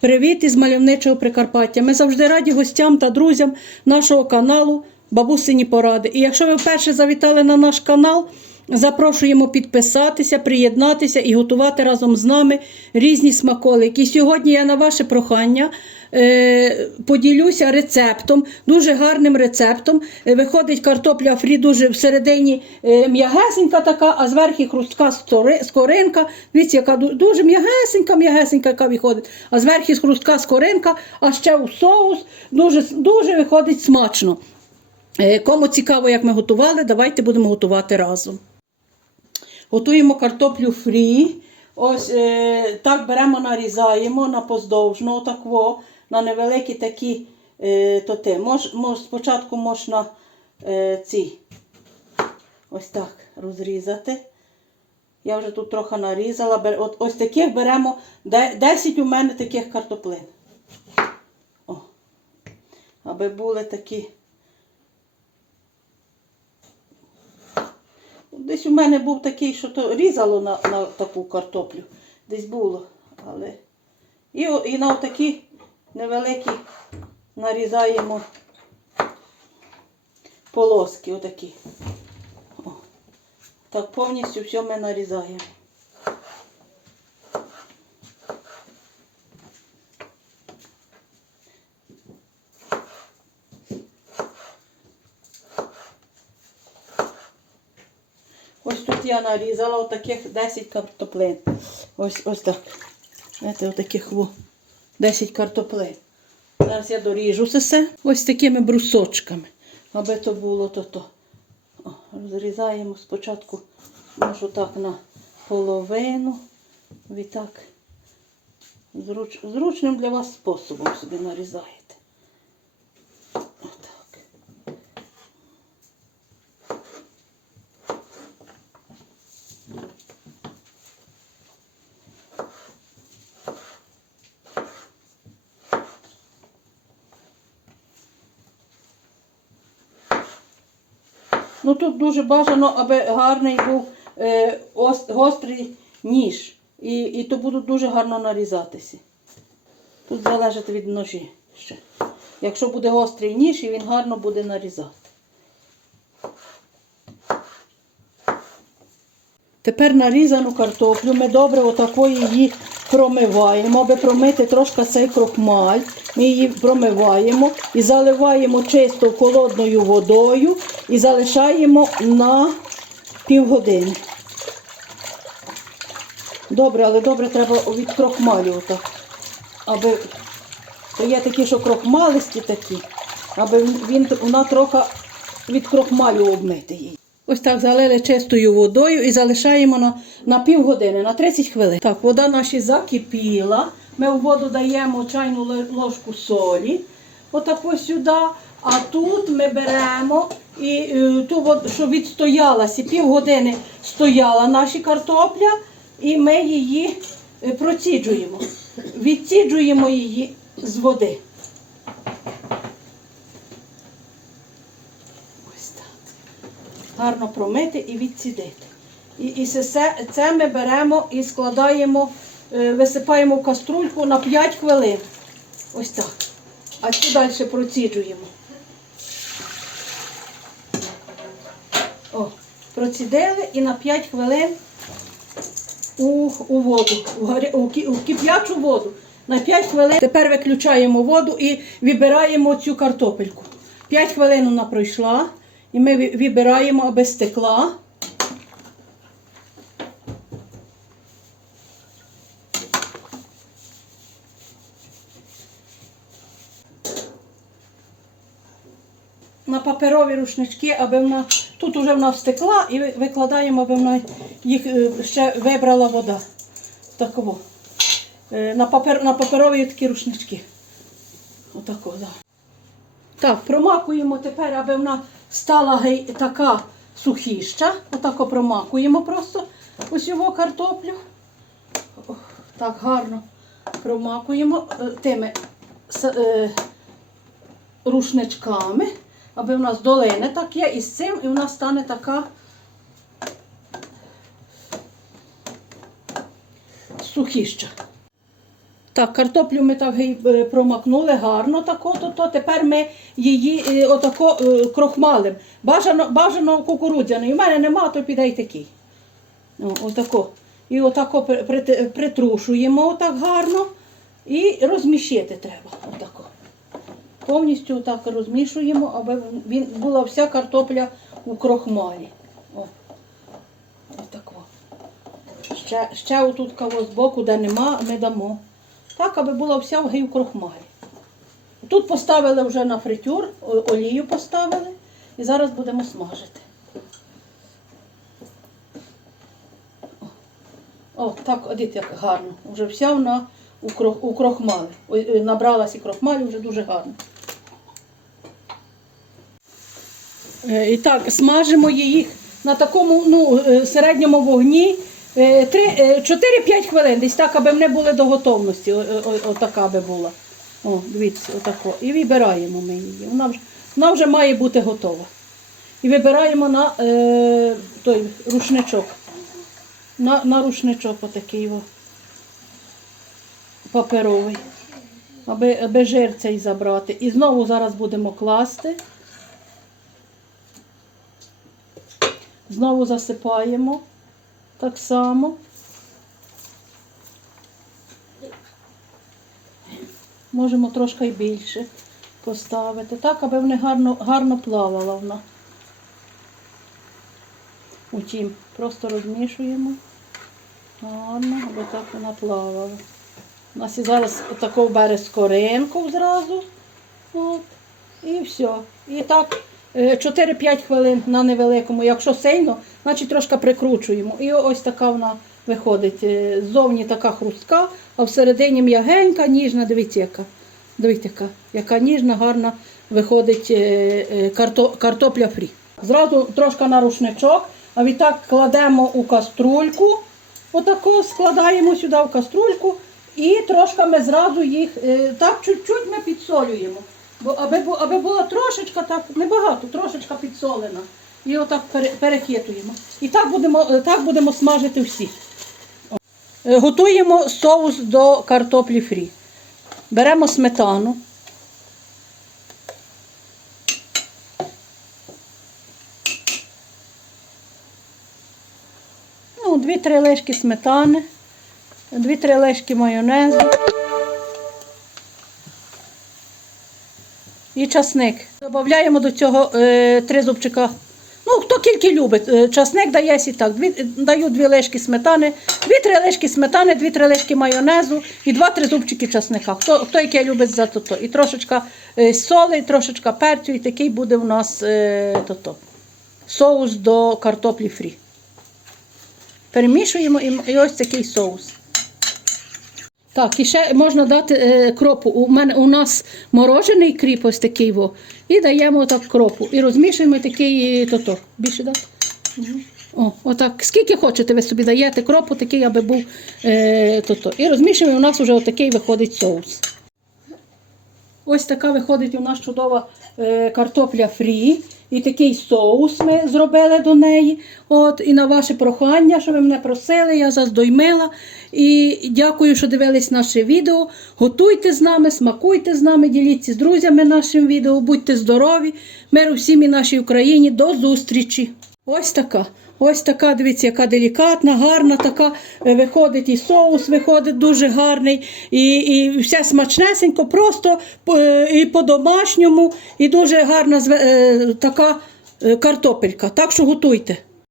Привіт із мальовничого Прикарпаття. Ми завжди раді гостям та друзям нашого каналу Бабусині Поради. І якщо ви вперше завітали на наш канал, запрошуємо підписатися, приєднатися і готувати разом з нами різні смаколики. І сьогодні я на ваше прохання е, поділюся рецептом, дуже гарним рецептом. Е, Виходить картопля фрі дуже всередині е, м'ягесенька така, а зверху хрустка скори- скоринка. Дивіться, яка дуже м'ягесенька, м'ягесенька, яка виходить. А зверху хрустка скоринка, а ще у соус дуже, дуже виходить смачно. Е, Кому цікаво, як ми готували, давайте будемо готувати разом. Готуємо картоплю фрі. Ось е, так беремо, нарізаємо на поздовжно, отак во, на невеликі такі е, тоти. Мож, мож, спочатку можна е, ці ось так розрізати. Я вже тут трохи нарізала. От, ось таких беремо 10 у мене таких картоплин. О, аби були такі. Десь у мене був такий, що то різало на, на таку картоплю. Десь було. Але... І, і на такі невеликі нарізаємо полоски. Отакі. О. Так повністю все ми нарізаємо. Ось тут я нарізала отаких 10 картоплин. Ось ось так. Знаєте, отаких 10 картоплин. Зараз я доріжу це все ось такими брусочками. Аби то було то то. Розрізаємо спочатку, можу так на половину. Ви так зруч, зручним для вас способом собі нарізаєте. Отак. Ну тут дуже бажано, аби гарний був е, ос- гострий ніж. І, і то будуть дуже гарно нарізатися. Тут залежить від ножі ще. Якщо буде гострий ніж, і він гарно буде нарізати. Тепер нарізану картоплю ми добре отакої її промиваємо, аби промити трошки цей крохмаль. Ми її промиваємо і заливаємо чисто холодною водою і залишаємо на півгодини. Добре, але добре треба від крохмалю отак. Аби є такі, що крохмалисті такі, аби він вона трохи від крохмалю обмити її. Ось так залили чистою водою і залишаємо на, на півгодини, на 30 хвилин. Так, вода наша закипіла. Ми в воду даємо чайну ложку солі. Отако сюди. А тут ми беремо і е, ту воду, що відстоялася, півгодини стояла наша картопля, і ми її е, проціджуємо. Відціджуємо її з води. Ось так гарно промити і відсідити. І, і все- це ми беремо і складаємо, е, висипаємо в каструльку на 5 хвилин. Ось так. А цю далі проціджуємо. О, процідили і на 5 хвилин у, у воду, у, у, у кип'ячу воду. На 5 хвилин. Тепер виключаємо воду і вибираємо цю картопельку. 5 хвилин вона пройшла. І ми вибираємо, аби стекла. На паперові рушнички, аби вона тут вже вона встекла, і викладаємо, аби вона їх е, ще вибрала вода. Такого. Е, На, папер, на паперові такі рушнички. Отако, так. Так, промакуємо тепер, аби вона стала така сухіща. Отако промакуємо просто ось його картоплю. Так гарно промакуємо е, тими е, рушничками, аби в нас долине так є, і з цим і в нас стане така сухіща. Так, картоплю ми так е, промакнули гарно тако, то, то тепер ми її е, отако е, крохмалим. Бажано, бажано кукурудзяний. У мене нема, то піде й такий. О, отако. І отако притрушуємо отак гарно. І розміщити треба. Отако. Повністю отак розмішуємо, аби він, була вся картопля у крохмалі. О. Отако. Ще, ще отут кого збоку, де нема, ми дамо. Так, аби була вся в грів крохмалі. Тут поставили вже на фритюр, олію поставили і зараз будемо смажити. О, так, одіть як гарно. Вже вся вона у, крох, у крохмалі. Е, Набралась і крохмалі вже дуже гарно. Е, І так, смажимо їх на такому ну, е, середньому вогні 4-5 хвилин, десь так, аби не були до готовності. Отака би була. О, дивіться, отако. І вибираємо ми її. Вона вже, вона вже має бути готова. І вибираємо на е, той рушничок. На, на рушничок отакий о, паперовий. Аби, аби жир цей забрати. І знову зараз будемо класти. Знову засипаємо так само. Можемо трошки й більше поставити, так, аби вони гарно, гарно плавала вона. Утім, просто розмішуємо. Гарно, аби так вона плавала. У нас і зараз таку бере скоринку зразу. От. І все. І так 4-5 хвилин на невеликому. Якщо сильно, значить трошки прикручуємо. І ось така вона виходить. Е, Ззовні така хрустка, а всередині м'ягенька, ніжна, дивіться яка. Дивіться, яка, яка ніжна, гарна виходить е, е, карто, картопля фрі. Зразу трошки на рушничок, а відтак кладемо у каструльку. Отако складаємо сюди в каструльку і трошки ми зразу їх е, так чуть-чуть ми підсолюємо. Бо аби, аби була трошечка, так небагато, трошечка підсолена. І отак пере- перехитуємо. І так будемо, так будемо смажити всі. Е, Готуємо соус до картоплі фрі. Беремо сметану. Ну, 2-3 ложки сметани, 2-3 ложки майонезу і часник. Додаємо до цього е, 3 зубчика. Ну, хто тільки любить. Е, Часник дає і так. Дві, даю 2 ложки сметани, 2-3 ложки сметани, 2-3 ложки майонезу і 2-3 зубчики часника. Хто, хто яке любить за то-то. І трошечка е, соли, і трошечка перцю, і такий буде у нас е, то-то. соус до картоплі фрі. Перемішуємо і, і ось такий соус. Так, і ще можна дати е, кропу. У мене у нас морожений кріп, ось такий во. І даємо так кропу. І розмішуємо такий то-то. Більше дати? О, отак. Скільки хочете, ви собі даєте кропу, такий, аби був е, то-то. І розмішуємо, і у нас вже отакий виходить соус. Ось така виходить у нас чудова е, картопля фрі. І такий соус ми зробили до неї. От, і на ваше прохання, що ви мене просили, я заздоймила. І дякую, що дивились наше відео. Готуйте з нами, смакуйте з нами, діліться з друзями нашим відео. Будьте здорові! Миру всім і нашій Україні. До зустрічі! Ось така. Ось така, дивіться, яка делікатна, гарна така е, виходить і соус виходить дуже гарний, і, і все смачнесенько, просто е, і по-домашньому, і дуже гарна е, така картопелька. Так що готуйте.